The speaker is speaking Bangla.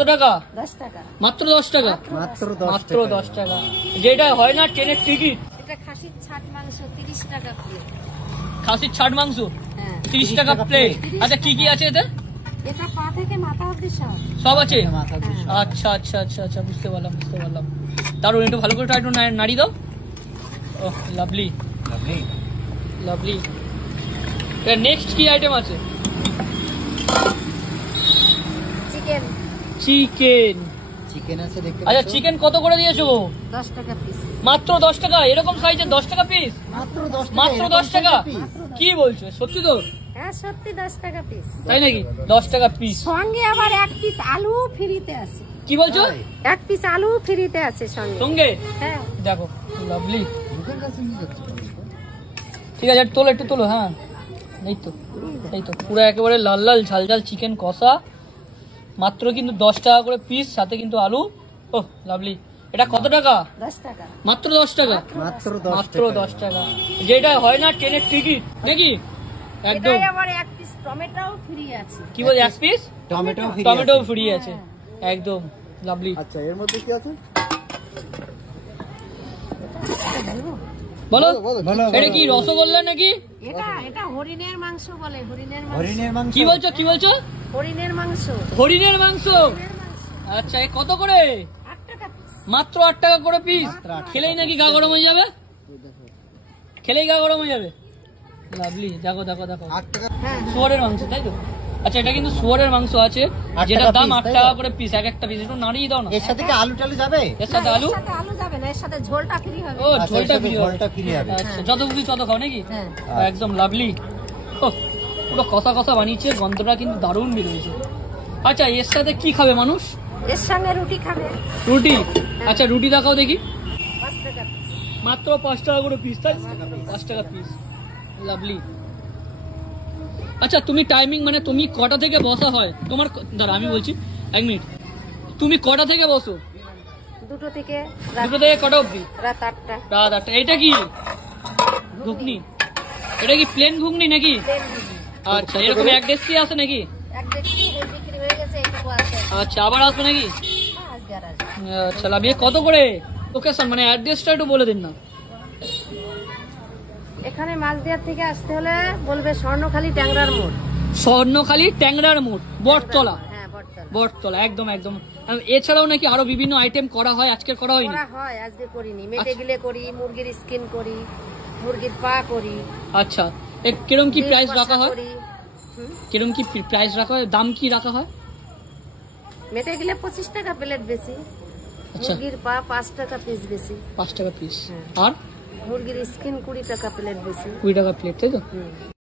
কত টাকা? 10 টাকা। মাত্র 10 টাকা? মাত্র 10 টাকা। যেটা হয় না ট্রেনের টিকিট। এটা খাসির ছাট মাংস 30 টাকা প্লেট। খাসির ছাট মাংস হ্যাঁ 30 টাকা প্লেট। আচ্ছা কি কি আছে এতে? এটা পা থেকে মাথা অবধি সব আছে? হ্যাঁ। আচ্ছা আচ্ছা আচ্ছা আচ্ছা বুঝতে পারলাম বুঝতে পারলাম। দারুন, একটু ভালো করে একটু নাড়ি দাও। ওহ লাভলি লাভলি। নেক্সট কি আইটেম আছে? চিকেন। চিকেন চিকেন আছে দেখতে। আচ্ছা চিকেন কত করে দিয়েছো? 10 টাকা পিস। মাত্র 10 টাকা? এরকম সাইজের 10 টাকা পিস? মাত্র 10 টাকা? কি বলছো, সত্যি তো? হ্যাঁ সত্যি 10 টাকা পিস। তাই নাকি? 10 টাকা পিস, সঙ্গে আবার এক পিস আলু ফ্রিতে আছে। কি বলছো? এক পিস আলু ফ্রিতে আছে সঙ্গে। সঙ্গে? হ্যাঁ দেখো লাভলি। ঠিক আছে তোলো, একটু তোলো। হ্যাঁ এই তো পুরো একেবারে লাল লাল ঝাল ঝাল চিকেন কষা, মাত্র কিন্তু 10 টাকা করে পিস, সাথে কিন্তু আলু। ওহ লাভলি। এটা কত টাকা? 10 টাকা। মাত্র 10 টাকা? মাত্র 10 টাকা। যেটা হয় না ট্রেনের টিকিট নাকি? একদম। এটাই আবার এক পিস টমেটো ফ্রি আছে। কি বল? এক পিস টমেটো ফ্রি আছে? একদম লাভলি। আচ্ছা এর মধ্যে কি আছে বলো। এটা কি রসগোল্লা নাকি? এটা হরিণের মাংস বলে। হরিণের মাংস। কি বলছো কি বলছো? হরিণের মাংস। হরিণের মাংস। আচ্ছা এ কত করে? 8 টাকা পিস। মাত্র 8 টাকা করে পিস। খেলেই নাকি গা গরম হয়ে যাবে? খেলেই গা গরম হয়ে যাবে? লাভলি। দেখো দেখো দেখো, 8 টাকা। হ্যাঁ শুয়োরের মাংস তাই তো? আচ্ছা এটা কিন্তু শুয়োরের মাংস আছে, যেটার দাম 8 টাকা করে পিস। এক একটা পিস একটু নাড়িয়ে দাও না। এর সাথে কি আলু টালু যাবে? এর সাথে আলু? এর সাথে আলু যাবে না, এর সাথে ঝোলটা ফ্রি হবে। ও ঝোলটা ফ্রি হবে। ঝোলটা ফ্রি হবে। আচ্ছা যত খুশি তত খাও নাকি? হ্যাঁ একদম লাভলি। পুরো কষা কষা বানিয়েছে, গন্ধটা কিন্তু দারুণ বেরোয়েছে। আচ্ছা এর সাথে কি খাবে মানুষ? এর সঙ্গে রুটি খাবে। রুটি? আচ্ছা রুটি দেখাও দেখি। 5 টাকা পিস। মাত্র 5 টাকা করে পিস, তাই? 5 টাকা পিস। লাভলি। আচ্ছা তুমি টাইমিং মানে তুমি কটা থেকে বসা হয় তোমার? দাঁড়া আমি বলছি, 1 মিনিট। তুমি কটা থেকে বসো? 2টো থেকে কটা অবধি? রাত 8টা। রাত 8টা। এটা কি ঘুগনি? এটা কি প্লেন ঘুগনি নাকি? আচ্ছা এরকম এক ডেস্ক কি আছে নাকি? এক দেখি বিক্রি হয়ে গেছে, একটু আছে। আচ্ছা আবার আসবে নাকি? আজকে আর আসবে। আচ্ছা লাভলি। কত করে লোকেশন মানে অ্যাড্রেসটা একটু বলে দিন না। এখানে মাছদিয়ার থেকে আসতে হলে বলবে স্বর্ণখালী ট্যাংরার মোড়। স্বর্ণখালী ট্যাংরার মোড়, বটতলা। হ্যাঁ বটতলা। বটতলা একদম একদম। এছাড়াও নাকি আরো বিভিন্ন আইটেম করা হয়? আজকে করা হয়নি? করা হয়, আজকে করিনি। মেটে গিলে করি, মুরগির স্কিন করি, মুরগির পা করি। আচ্ছা কিরম কি প্রাইস রাখা হয়? হুম? কিরম কি প্রাইস রাখা হয়, দাম কি রাখা হয়? মেটে গিলে 25 টাকা প্লেট বেশি, আচ্ছা মুরগির পা 5 টাকা পিস বেশি, 5 টাকা পিস, হ্যাঁ। আর মুরগির স্কিন 20 টাকা প্লেট বেশি। 20 টাকা প্লেট, তাই তো? হুম।